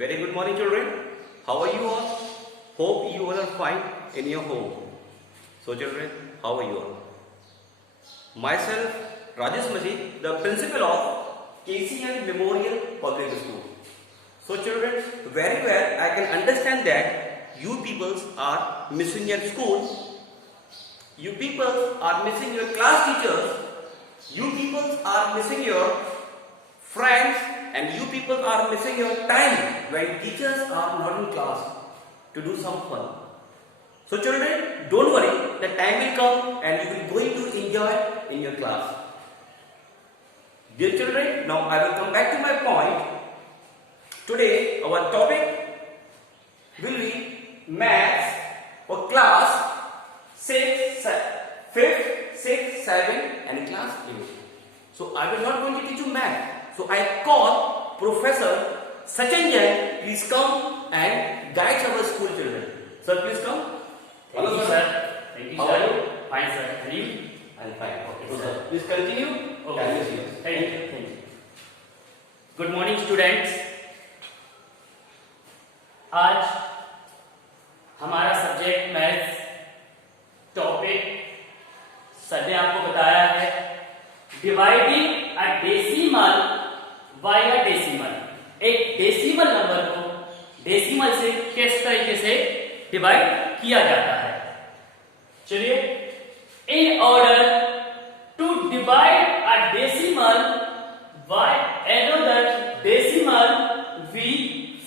Very good morning, children. How are you all? Hope you all are fine in your home. So, children, how are you all? Myself, Rajesh Majid, the principal of KCN Memorial Public School. So, children, very well, I can understand that you peoples are missing your school. You people are missing your class teachers. You people are missing your friends, and you people are missing your time when teachers are not in class to do some fun. So children, don't worry, the time will come and you will going to enjoy in your class. Dear children, now I will come back to my point. Today our topic will be maths for class 6, 5th, 6th, 7th and class 8. So I will not going to teach you math. So I call Professor Sachin Jain, please come and guide our school children. Sir, please come. Hello, sir. Thank you, How sir. are you? Fine, sir. And you? I'm fine. Okay, So, sir. please continue. Okay. Thank you. Thank you. Good morning, students. आज हमारा subject maths topic sir ने आपको बताया है dividing a decimal by a decimal. एक decimal number को decimal से किस तरीके से डिवाइड किया जाता है। चलिए, in order to divide a decimal by another decimal we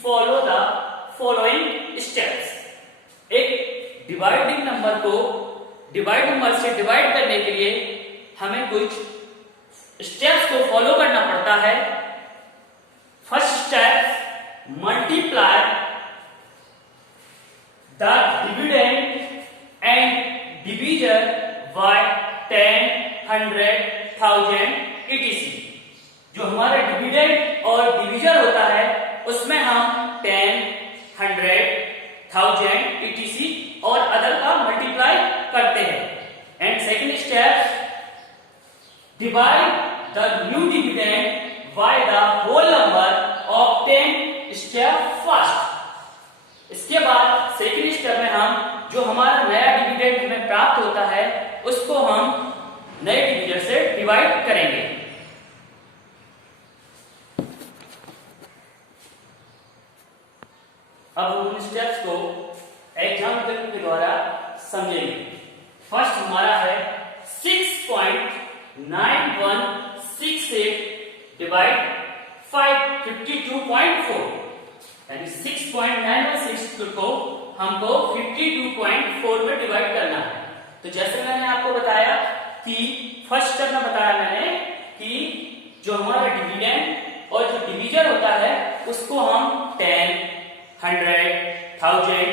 follow the following steps. एक डिवाइडिंग नंबर को डिवाइड नंबर से डिवाइड करने के लिए हमें कुछ स्टेप्स को फॉलो करना पड़ता है। First step, multiply the dividend and divisor by 10, 100, 1000 etc। जो हमारा डिविडेंड और डिवीजर होता है उसमें हम 10, 100, 1000 etc और अदर का मल्टीप्लाई करते हैं। And second step, divide the new dividend by the whole number of 10 step first। इसके बाद सेकंड स्टेप में हम जो हमारा नया डिविडेंड हमें प्राप्त होता है उसको हम नए डिविजन से डिवाइड करेंगे। अब हम उन स्टेप्स को एग्जाम्पल के द्वारा समझेंगे। फर्स्ट हमारा है 6.9168 डिवाइड 52.4, यानी 6.9168 को हमको 52.4 में डिवाइड करना है। तो जैसे मैंने आपको बताया कि फर्स्ट स्टेप में बताया मैंने कि जो हमारा डिविडेंड और जो डिवीजर होता है उसको हम 10, 100, 1000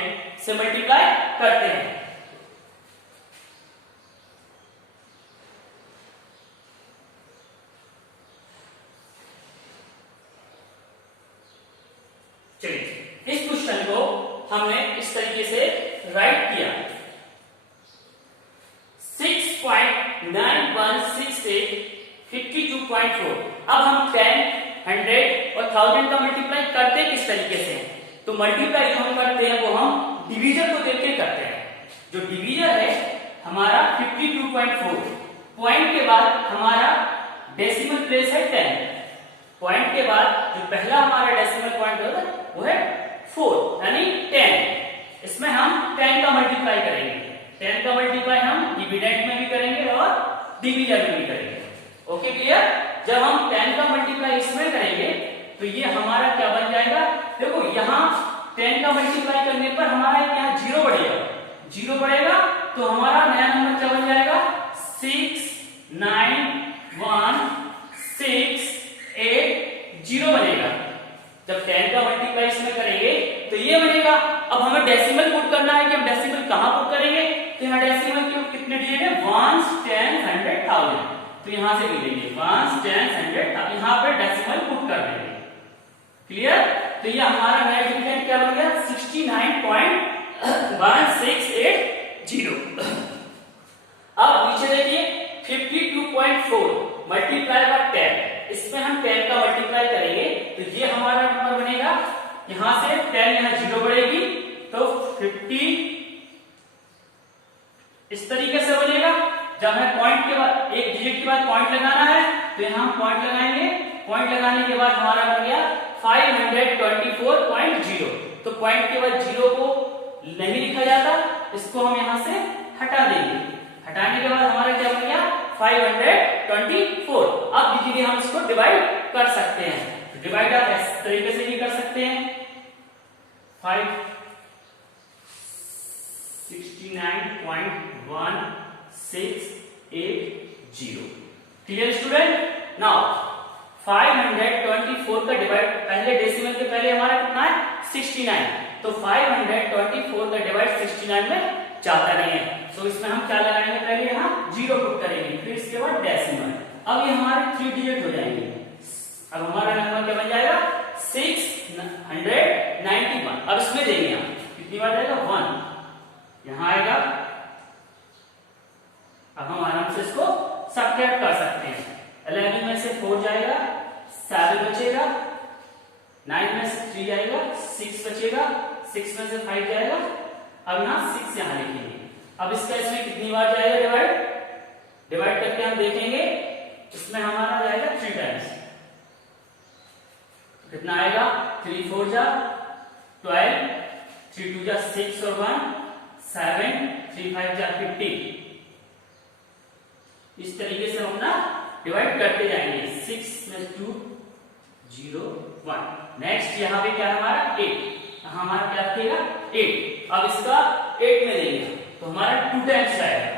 से मल्टीप्लाई करते हैं। चलिए, इस क्वेश्चन को हमने इस तरीके से राइट किया। 6.9168 52.4। अब हम 10, 100 और 1000 का मल्टीप्लाई करते किस तरीके से? तो मल्टीप्लाई जो हम करते हैं वो हम डिवीजर को देख के करते हैं। जो डिवीजर है हमारा 52.4, पॉइंट के बाद हमारा डेसिमल प्लेस है 10, पॉइंट के बाद जो पहला हमारा डेसिमल पॉइंट होगा वो है 4 यानी 10। इसमें हम 10 का मल्टीप्लाई करेंगे। 10 का मल्टीप्लाई हम डिविडेंड में भी करेंगे और डिवीजर में भी करेंगे। Okay clear? जब हम 10 का मल्टीप्लाई इसमें करेंगे तो ये हमारा क्या बन जाएगा? देखो यहाँ 10 का मल्टीप्लाई करने पर हमारा यहाँ 0 बढ़ेगा। 0 बढ़ेगा तो हमारा नया नंबर क्या बन जाएगा? 69160 बनेगा। जब 10 का मल्टीप्लाई इसमें करेंगे तो ये बनेगा। अब हमें डेसिमल पुट करना है कि हम डेसिमल कहां पुट करेंगे? तो यहाँ डेसिमल के कितने डिजिट है? 1, 10, 100, 1000। तो यहां से मिलेंगे 1, 10, 100, यहाँ पे डेसिमल पुट कर देंगे। क्लियर? तो ये हमारा नया डिविडेंड क्या बन गया? 69.1680। अब नीचे देखिए 52.4 मल्टीप्लाई बाय 10, इसमें हम 10 का मल्टीप्लाई करेंगे तो ये हमारा नंबर बनेगा यहां से 10 यहां 0 बढ़ेगी तो 50 इस तरीके से बनेगा। जब हमें पॉइंट के बाद एक डिजिट के बाद पॉइंट लगाना है तो यहां हम पॉइंट लगाएंगे। पॉइंट लगाने के बाद हमारा बन गया 524.0। तो पॉइंट के बाद 0 को नहीं लिखा जाता, इसको हम यहां से हटा देंगे। हटाने के बाद हमारा क्या बन गया 524। अब इजीली हम इसको डिवाइड कर सकते हैं। तो डिवाइड आप इस तरीके से भी कर सकते हैं 569.1680। Clear student? नाउ 524 का डिवाइड पहले डेसिमल के पहले हमारा कितना है 69। तो 524 का डिवाइड 69 में जाता नहीं है, तो इसमें हम क्या लगाएंगे, पहले यहाँ 0 पुट करेंगे, फिर इसके बाद डेसिमल। अब ये हमारे 3 डिजिट हो जाएंगे। अब हमारा नंबर क्या बन जाएगा 691। अब इसमें देंगे हम कितनी बार जाएगा 1 यहां आएगा। अब हम आराम से इसको सब्ट्रैक्ट कर सकते हैं। 11 में से 4 जाएगा, 7 बचेगा, 9 में से 3 जाएगा, 6 बचेगा, 6 में से 5 जाएगा। अब यहाँ 6 यहाँ लिखेंगे। अब इसका इसमें कितनी बार जाएगा डिवाइड करके हम देखेंगे, इसमें हमारा जाएगा 3 टाइम्स। कितना आएगा 3 4 जा 12, 3 2 जा 6 और 1 7, 3 5 जा 50। इस तरीके से हम अपना डिवाइड करते जाएंगे। 6 में 2 0 1। नेक्स्ट यहाँ पे क्या है हमारा 8, हमारा क्या रखेगा 8। अब इसका 8 में देंगे तो हमारा 2 टाइम्स आएगा,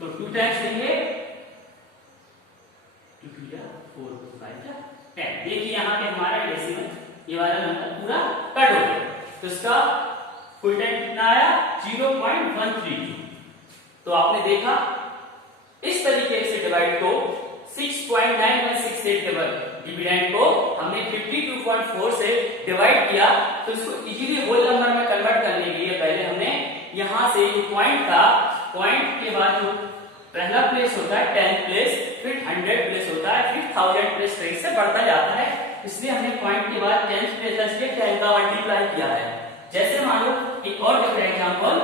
तो 2 टाइम्स देंगे 2 2 जा 4 5 जा 10। देखिए यहाँ पे हमारा डेसिमल ये वाला नंबर पूरा कट हो गया। तो इसका फुल टाइम कितना आया 0.132। तो आपने देखा इस तरीके से डिवाइड को 6.9168 डिविडेंड को हमने 52.4 से डिवाइड किया। तो इसको इजीली होल नंबर में कन्वर्ट करने के लिए पहले हमने यहां से जो पॉइंट था, पॉइंट के बाद जो पहला प्लेस होता है 10 प्लेस, फिर 100 प्लेस होता है, फिर 1000 प्लेस कहीं से बढ़ता जाता है। इसलिए हमने पॉइंट के बाद 10 प्लेस 10 का मल्टीप्लाई किया है। जैसे मान लो एक और डिफरेंट एग्जांपल,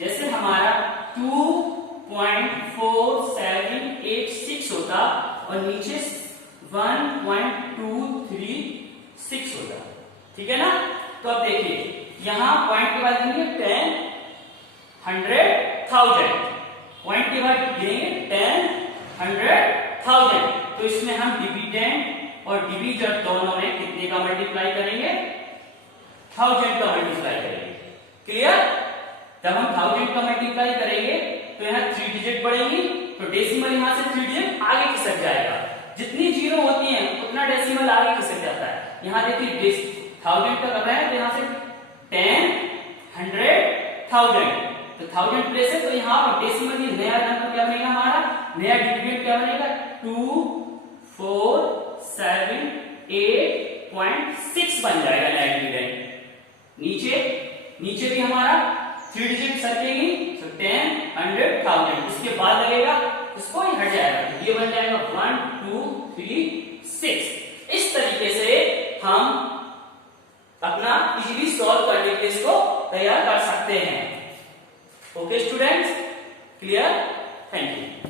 जैसे हमारा 2.4786 होता और नीचे 1.236 होता, ठीक है ना। तो अब देखिए यहां पॉइंट के बाद देंगे 10 100 1000, पॉइंट के बाद देंगे 10 100 1000। तो इसमें हम डिविडेंड और डिविजर दोनों में कितने का मल्टीप्लाई करेंगे 1000 का मल्टीप्लाई करेंगे। क्लियर? जब हम 1000 का मल्टीप्लाई करेंगे तो यहाँ 3 डिजिट बढ़ेंगी, तो डेसिमल यहाँ से 3 डिजिट आगे खिसक जाएगा। जितनी 0 होती हैं उतना डेसिमल आगे खिसक जाता है। यहाँ देखिए 1000 का कर रहे हैं तो यहाँ से 10 100 1000, तो 1000 प्लेस है तो यहाँ पर डेसिमल में नया नंबर क्या बनेगा, हमारा नया डिविडेंड क्या बनेगा 2478.6 बन जाएगा नया डिविडेंड। नीचे भी हमारा 3 डिजिट सरकेगी, तो 10 100 1000, इसके बाद लगेगा इसको हट जाएगा, ये बन जाएगा 1 2 3 6। इस तरीके से हम अपना इजीली सॉल्व करने के लिए इसको तैयार कर सकते हैं। Okay students, clear? Thank you.